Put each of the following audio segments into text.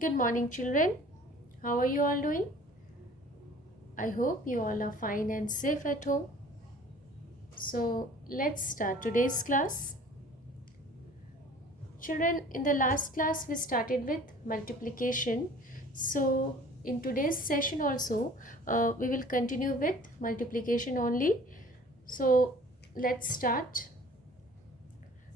Good morning, children. How are you all doing? I hope you all are fine and safe at home. So, let's start today's class. Children, in the last class, we started with multiplication. So, in today's session, also, we will continue with multiplication only. So, let's start.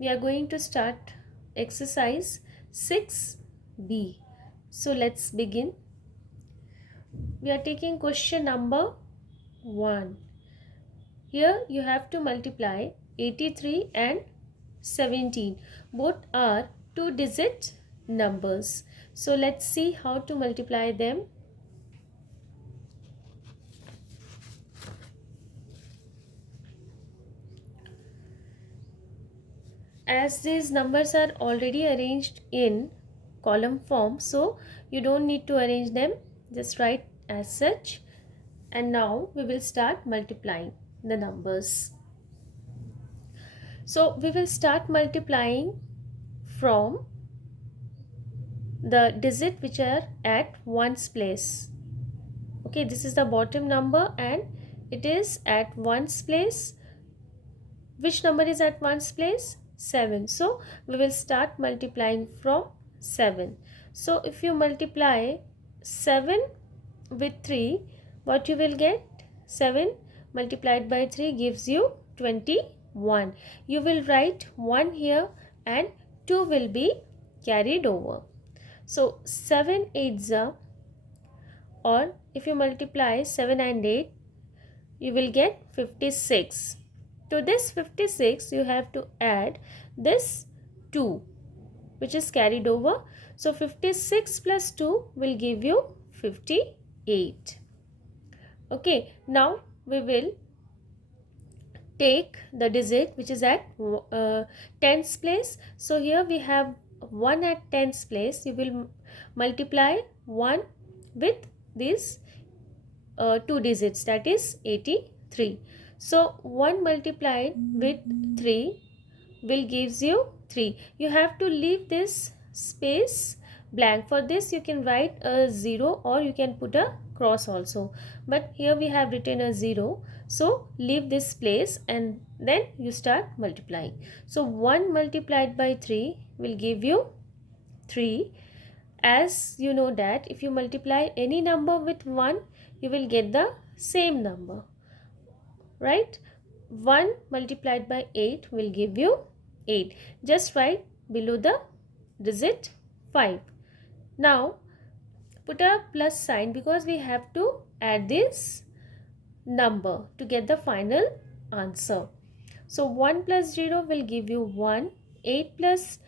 We are going to start exercise 6B. So, let's begin. We are taking question number 1. Here you have to multiply 83 and 17. Both are two-digit numbers. So let's see how to multiply them. As these numbers are already arranged in column form, so you don't need to arrange them. Just write as such. And now we will start multiplying the numbers. So we will start multiplying from the digit which are at ones place. Okay, this is the bottom number and it is at ones place. Which number is at ones place? 7. So we will start multiplying from 7. So if you multiply 7 with 3, what you will get? 7 multiplied by 3 gives you 21. You will write 1 here and 2 will be carried over. So 7 8s are, or if you multiply 7 and 8, you will get 56. To this 56 you have to add this 2 which is carried over. So 56 plus 2 will give you 58. Okay, now we will take the digit which is at tens place. So here we have 1 at tens place. You will multiply 1 with these two digits, that is 83. So 1 multiplied with 3 will gives you 3. You have to leave this space blank. For this you can write a 0 or you can put a cross also. But here we have written a 0. So leave this place and then you start multiplying. So 1 multiplied by 3 will give you 3. As you know that if you multiply any number with 1, you will get the same number, right? 1 multiplied by 8 will give you 8. Just write below the digit 5. Now put a plus sign because we have to add this number to get the final answer. So 1 plus 0 will give you 1. 8 plus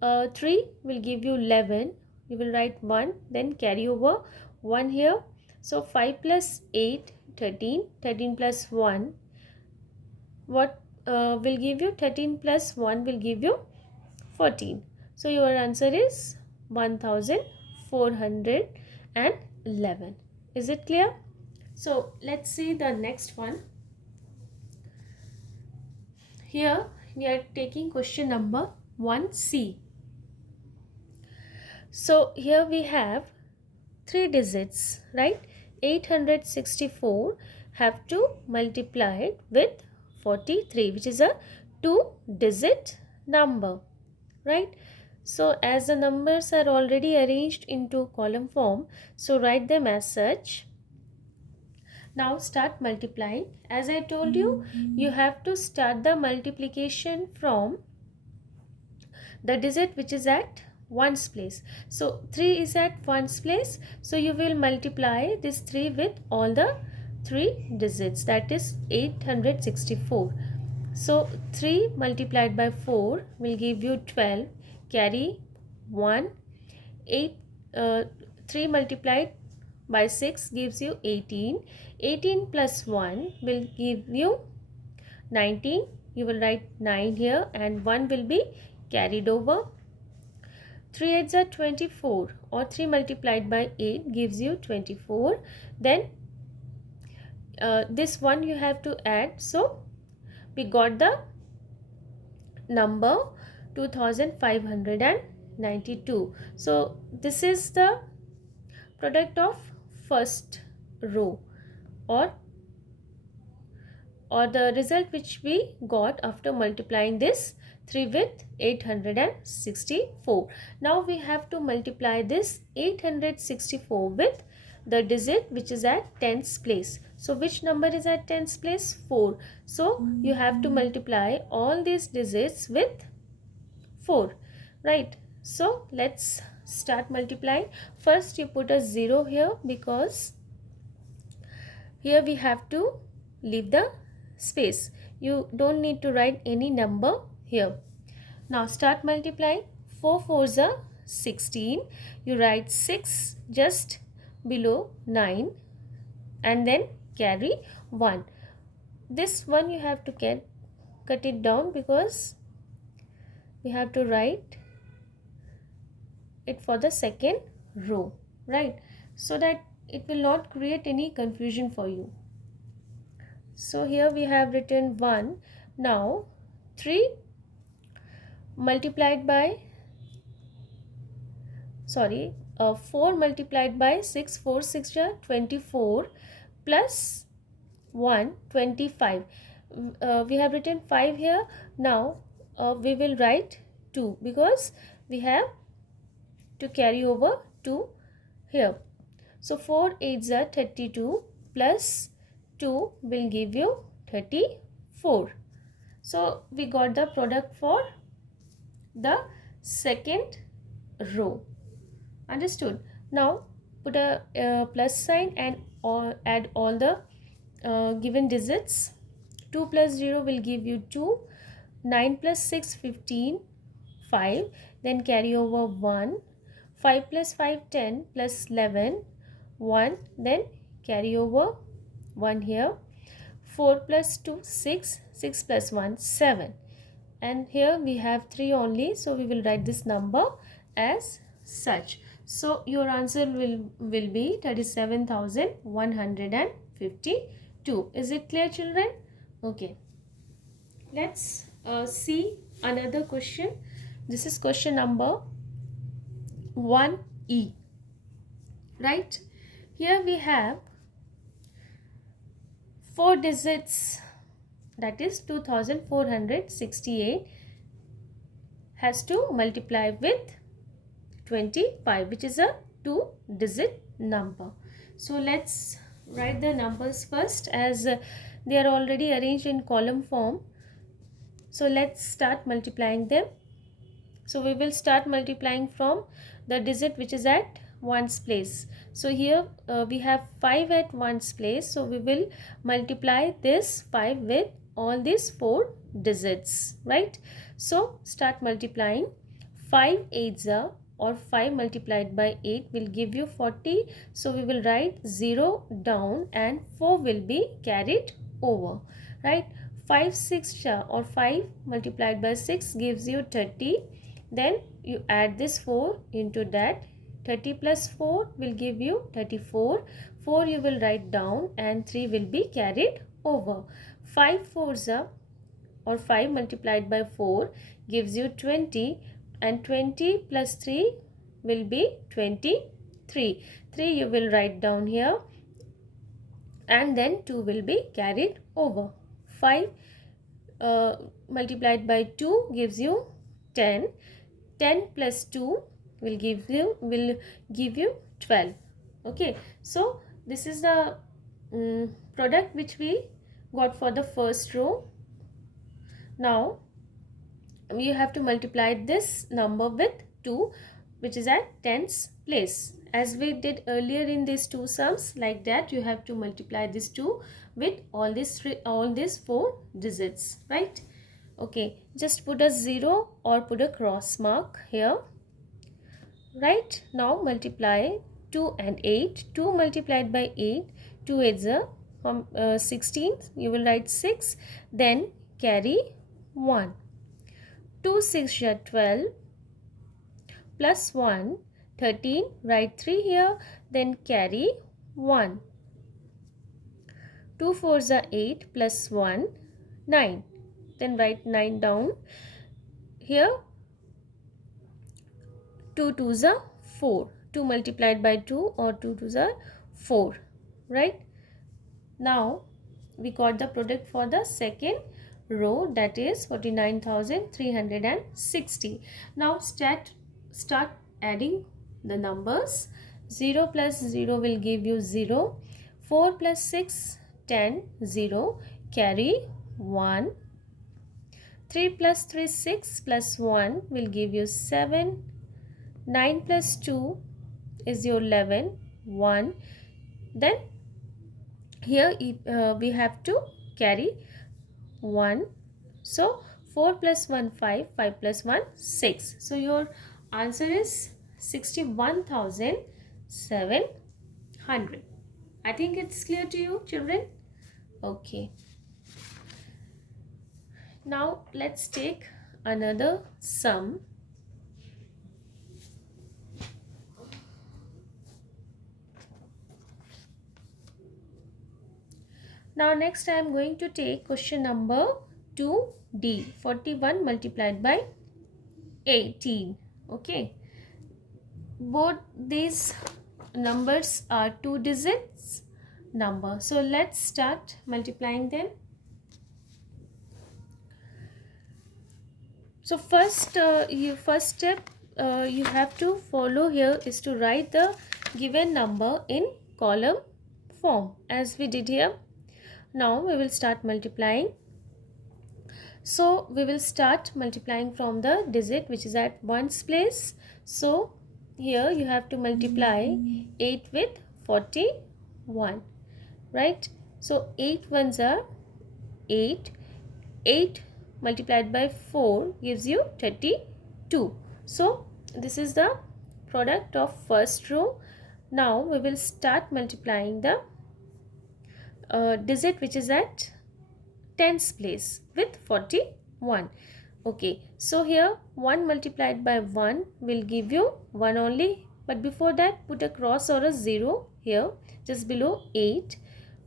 3 will give you 11. You will write 1, then carry over 1 here. So 5 plus 8, 13. 13 plus 1. What will give you? 13 plus 1 will give you 14. So your answer is 1411. Is it clear? So let's see the next one. Here we are taking question number 1C. So here we have 3 digits, right? 864 have to multiply it with 43, which is a 2-digit number, right? So as the numbers are already arranged into column form, so write them as such. Now start multiplying. As I told you, you have to start the multiplication from the digit which is at ones place. So 3 is at ones place. So you will multiply this 3 with all the 3 digits, that is 864. So 3 multiplied by 4 will give you 12. Carry 1. 8 3 multiplied by 6 gives you 18. 18 plus 1 will give you 19. You will write 9 here and 1 will be carried over. 3 8s are 24, or 3 multiplied by 8 gives you 24. Then this one you have to add. So we got the number 2511. 92. So this is the product of first row, or the result which we got after multiplying this 3 with 864. Now we have to multiply this 864 with the digit which is at tens place. So which number is at tens place? 4. So you have to multiply all these digits with 4, right? So let's start multiplying. First you put a 0 here, because here we have to leave the space. You don't need to write any number here. Now start multiplying. 4 fours are 16. You write 6 just below 9 and then carry 1. This one you have to cut it down, because we have to write it for the second row, right? So that it will not create any confusion for you. So here we have written 1. Now 3 multiplied by 4 multiplied by 6, 4 6 are 24, plus 1 25. We have written 5 here. Now we will write 2, because we have to carry over 2 here. So 4 8s are 32, plus 2 will give you 34. So we got the product for the second row. Understood? Now put a plus sign and add all the given digits. 2 plus 0 will give you 2. 9 plus 6 15, 5. Then carry over 1. 5 plus 5 10, plus 11 1. Then carry over 1 here. 4 plus 2 6, 6 plus 1 7. And here we have 3 only, so we will write this number as such. So your answer will be 37,152. Is it clear, children? Okay. Let's see another question. This is question number 1E. Right? Here we have 4 digits, that is 2468, has to multiply with 25, which is a 2-digit number. So let's write the numbers first, as they are already arranged in column form. So let's start multiplying them. So we will start multiplying from the digit which is at ones place. So here we have 5 at ones place, so we will multiply this 5 with all these 4 digits, right? So start multiplying. 5 8s are, or 5 multiplied by 8 will give you 40. So we will write 0 down and 4 will be carried over, right? 5 6 or 5 multiplied by 6 gives you 30. Then you add this 4 into that. 30 plus 4 will give you 34. 4 you will write down and 3 will be carried over. 5 fours are, or 5 multiplied by 4 gives you 20, and 20 plus 3 will be 23. 3 you will write down here and then 2 will be carried over. 5 multiplied by 2 gives you 10. 10 plus 2 will give you 12. Okay, so this is the product which we got for the first row. Now you have to multiply this number with 2, which is at tens place. As we did earlier in these two sums, like that you have to multiply this 2 with all these 4 digits, right? Okay, just put a 0 or put a cross mark here. Right, now multiply 2 and 8. 2 multiplied by 8, 2 8s are 16. You will write 6, then carry 1. 2 6 are 12, plus 1 13. Write 3 here, then carry 1. 2 4s are 8, plus 1 9. Then write 9 down here. 2 2s are 4. 2 multiplied by 2 or 2 2s are 4, right? Now we got the product for the second row, that is 49,360. Now start adding the numbers. 0 plus 0 will give you 0. 4 plus 6, 10, 0, carry 1. 3 plus 3, 6 plus 1 will give you 7. 9 plus 2 is your 11, 1. Then here we have to carry 1. So 4 plus 1, 5, 5 plus 1, 6. So your answer is 61,700. I think it's clear to you, children. Okay. Now let's take another sum. Now next I am going to take question number 2D. 41 multiplied by 18. Okay. Both these numbers are 2 digits number. So let's start multiplying them. So first step you have to follow here is to write the given number in column form as we did here. Now we will start multiplying. So we will start multiplying from the digit which is at ones place. So here you have to multiply 8 with 41, right? So 8 ones are 8. 8 multiplied by 4 gives you 32. So this is the product of first row. Now we will start multiplying the digit which is at tens place with 41. Okay, so here 1 multiplied by 1 will give you 1 only, but before that put a cross or a 0 here just below 8,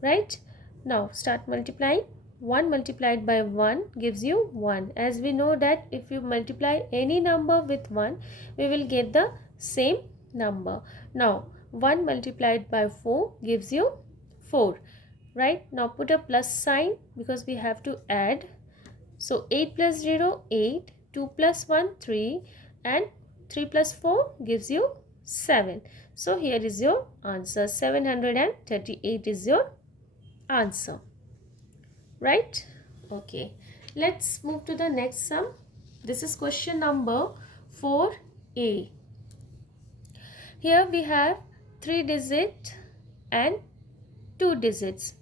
right? Now start multiplying. 1 multiplied by 1 gives you 1. As we know that if you multiply any number with 1, we will get the same number. Now 1 multiplied by 4 gives you 4, right? Now put a plus sign because we have to add. So 8 plus 0, 8, 2 plus 1, 3, and 3 plus 4 gives you 7. So here is your answer. 738 is your answer, right? Okay, let's move to the next sum. This is question number 4A. Here we have 3 digits and 2 digits.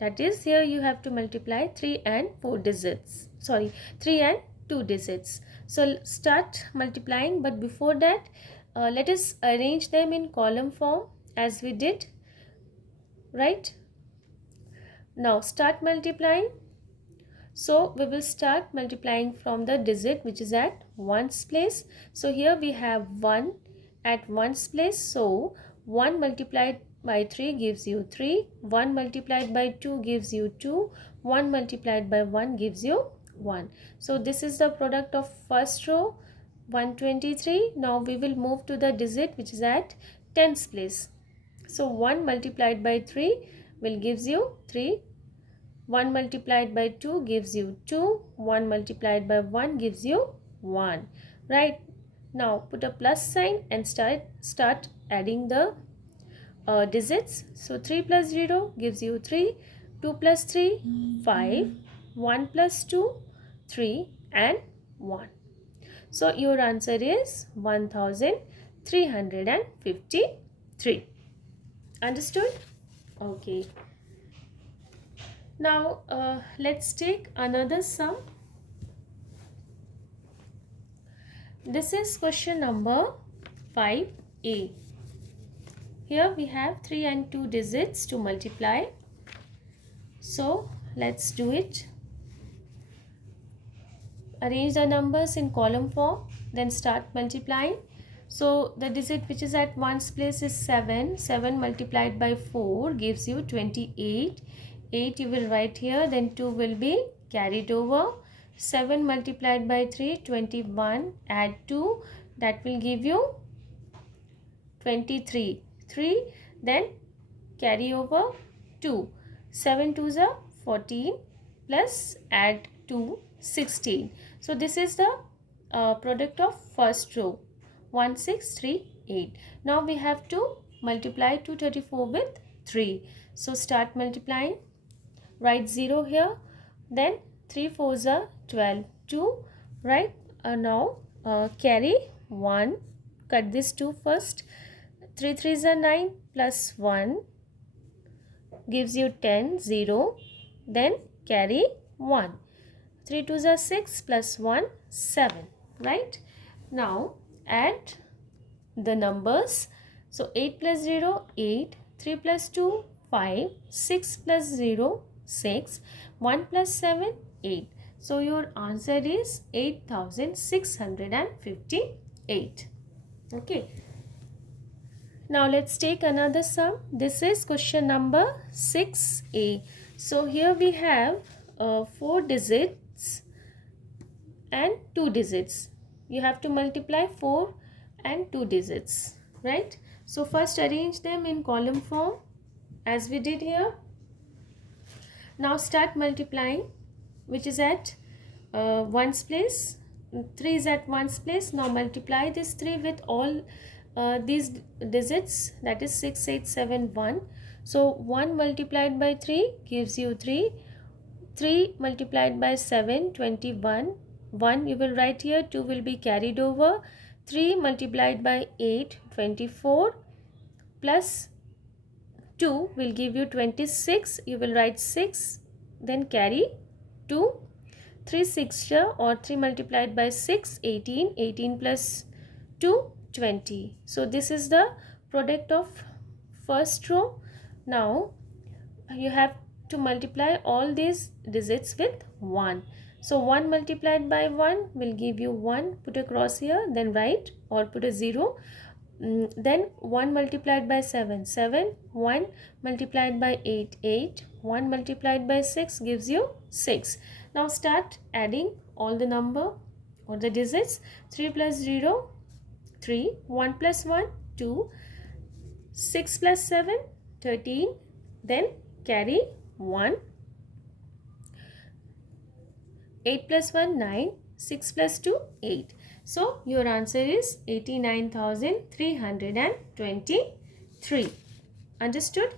That is, here you have to multiply 3 and 4 digits. Sorry, 3 and 2 digits. So start multiplying, but before that let us arrange them in column form as we did, right? Now start multiplying. So we will start multiplying from the digit which is at ones place. So here we have 1 at ones place. So 1 multiplied by 3 gives you 3. 1 multiplied by 2 gives you 2. 1 multiplied by 1 gives you 1. So this is the product of first row, 123. Now we will move to the digit which is at tens place. So 1 multiplied by 3 will gives you 3. 1 multiplied by 2 gives you 2. 1 multiplied by 1 gives you 1, right? Now put a plus sign and start adding the digits. So 3 plus 0 gives you 3. 2 plus 3, 5. 1 plus 2, 3, and 1. So your answer is 1353. Understood? Okay. Now let's take another sum. This is question number 5A. Here we have 3 and 2 digits to multiply. So let's do it. Arrange the numbers in column form, then start multiplying. So the digit which is at ones place is 7. 7 multiplied by 4 gives you 28. 8 you will write here, then 2 will be carried over. 7 multiplied by 3, 21. Add 2, that will give you 23. 3, then carry over 2. 7 2s are 14 plus add 2 16. So this is the product of first row 1 6 3 8. Now we have to multiply 234 with 3. So start multiplying. Write 0 here. Then 3 4s are 12. 2. Right. Now carry 1. Cut this 2 first. 3 3s are 9 plus 1 gives you 10. 0. Then carry 1. 3 2s are 6 plus 1 7. Right. Now add the numbers. So 8 plus 0 8. 3 plus 2 5. 6 plus 0 6. 1 plus 7 8. So your answer is 8658. Okay. Now let's take another sum. This is question number 6a. So here we have 4 digits and 2 digits. You have to multiply 4 and 2 digits, right? So first arrange them in column form as we did here. Now start multiplying, which is at ones place. 3 is at ones place. Now multiply this 3 with all these digits, that is 6 8 7 1. So 1 multiplied by 3 gives you 3. 3 multiplied by 7 21. 1 you will write here, 2 will be carried over. 3 multiplied by 8 24 plus 2 will give you 26. You will write 6, then carry 2. 3 6 here, or 3 multiplied by 6 18. 18 plus 2 20. So this is the product of first row. Now you have to multiply all these digits with 1. So 1 multiplied by 1 will give you 1. Put a cross here, then write or put a 0. Then 1 multiplied by 7 7. 1 multiplied by 8 8. 1 multiplied by 6 gives you 6. Now start adding all the number or the digits. 3 plus 0 3. 1 plus 1 2. 6 plus 7 13. Then carry 1. 8 plus 1 9. 6 plus 2 8. So your answer is 89,323. Understood?